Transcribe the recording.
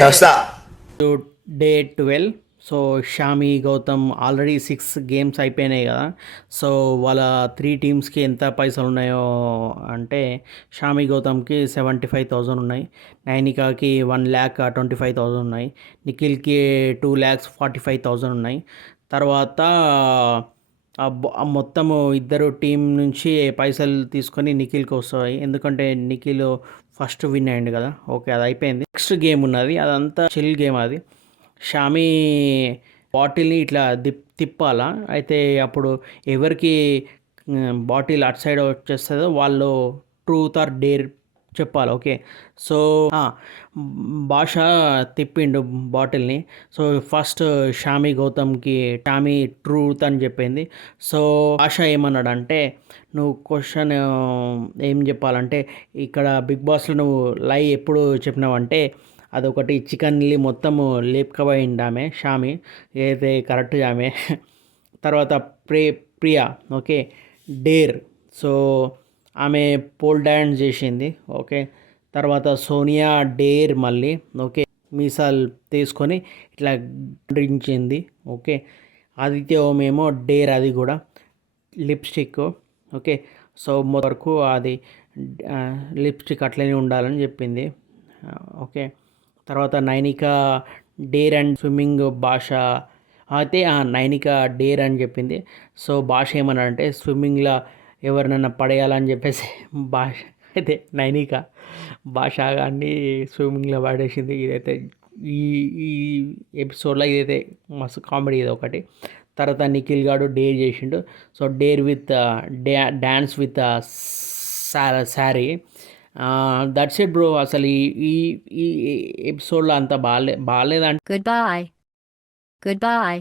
Now stop. Day 12. So Shami Gautam already 6 games అయిపోయినాయి కదా. So వాళ్ళ 3 టీమ్స్కి ఎంత పైసలు ఉన్నాయో అంటే షామి గౌతమ్కి 75,000 ఉన్నాయి, నైనికాకి 1,25,000 ఉన్నాయి, నిఖిల్కి 2,45,000 ఉన్నాయి. తర్వాత ఆ మొత్తము ఇద్దరు టీం నుంచి పైసలు తీసుకొని నిఖిల్కి వస్తాయి, ఎందుకంటే నిఖిల్ ఫస్ట్ విన్ అయ్యిండు కదా. ఓకే, అది అయిపోయింది. నెక్స్ట్ గేమ్ ఉన్నది, అదంతా చిల్ గేమ్. అది షామీ బాటిల్ని ఇట్లా తిప్పాలా, అయితే అప్పుడు ఎవరికి బాటిల్ అటు సైడ్ వచ్చేస్తుందో వాళ్ళు ట్రూత్ ఆర్ డేర్ చెప్పాలి. ఓకే, సో భాష తిప్పిండు బాటిల్ని. సో ఫస్ట్ షామీ గౌతమ్కి షామీ ట్రూత్ అని చెప్పింది. సో భాష ఏమన్నాడంటే, నువ్వు క్వశ్చన్ ఏం చెప్పాలంటే, ఇక్కడ బిగ్ బాస్లో నువ్వు లై ఎప్పుడు చెప్పినావంటే అదొకటి చికెన్లు మొత్తము లేపుకపోయింది ఆమె షామి, ఏదైతే కరెక్ట్ ఆమె. తర్వాత ప్రియా, ఓకే, డేర్. సో ఆమె పోల్ డ్యాన్స్ చేసింది. ఓకే, తర్వాత సోనియా డేర్ మళ్ళీ. ఓకే, మీసాలు తీసుకొని ఇట్లా డ్రించింది. ఓకే, ఆదిత్య ఓమేమో డేర్, అది కూడా లిప్స్టిక్. ఓకే, సో వరకు అది లిప్స్టిక్ అట్లనే ఉండాలని చెప్పింది. ఓకే, తర్వాత నైనిక డేర్ అండ్ స్విమ్మింగ్ భాష అయితే నైనిక డేర్ అని చెప్పింది. సో భాష ఏమన్నాడంటే స్విమ్మింగ్లో ఎవరినైనా పడేయాలని చెప్పేసి భాష అయితే నైనిక భాష గాన్ని స్విమ్మింగ్లో పడేసింది. ఇదైతే ఈ ఈ ఎపిసోడ్లో ఇదైతే మస్తు కామెడీ ఇది ఒకటి. తర్వాత నిఖిల్ గాడు డేర్ చేసిండు. So dare with dance with sari. That's it bro. అసలు ఈ ఈ ఎపిసోడ్లో అంత బాగాలేదంటే Goodbye. Goodbye.